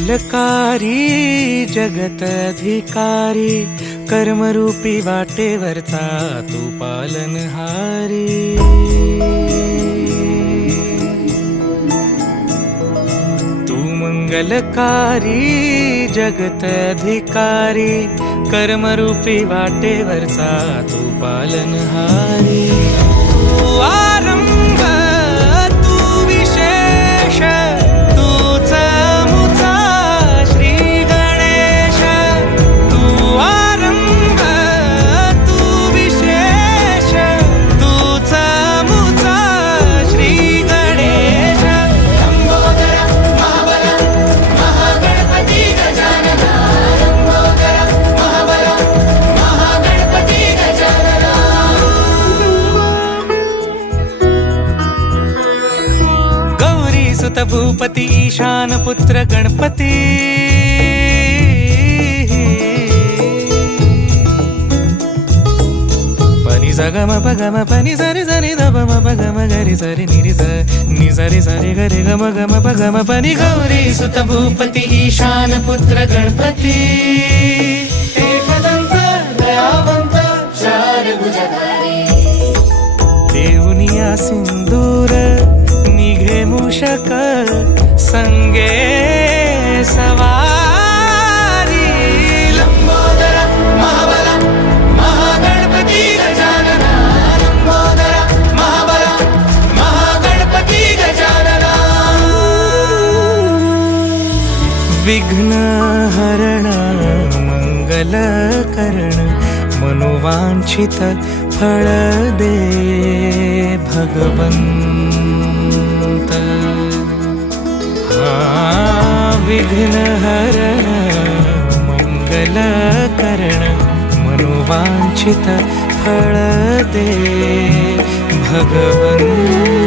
मंगलकारी जगत अधिकारी, कर्मरूपी वाटेवरचा तू पालनहारी। तू मंगलकारी जगत अधिकारी, कर्मरूपी वाटेवरचा तू पालनहारी। तू आरंभ तू विशेष, तूच मुचा श्री गणेश। तू आरंभ तू विशेष, तूच मुचा श्री गणेश। लंबोदर महाबल महागणपती गजानना, लंबोदर महाबल महागणपती गजानना। गौरी सुत भूपती ईशान पुत्र गणपती, पनि सगम पगम पनि सरि सरि ध म पगम गरि सरि नि स नि सरि सरि गरि गम गम पगम पनि। गौरी सुत भूपती ईशान पुत्र गणपती, एकदंत दयावंत चार भुजधारी। देऊनिया सिंदूर निघे मूषक, संगे सवारी। लंबोदर महाबल महागणपती गजानना, लंबोदर महाबल महागणपती गजानना। विघ्न हरण मंगल करण, मनोवांछित फळ दे भगवंत। विघ्न हरण मंगल करण, मनोवांछित फळ दे भगवंत।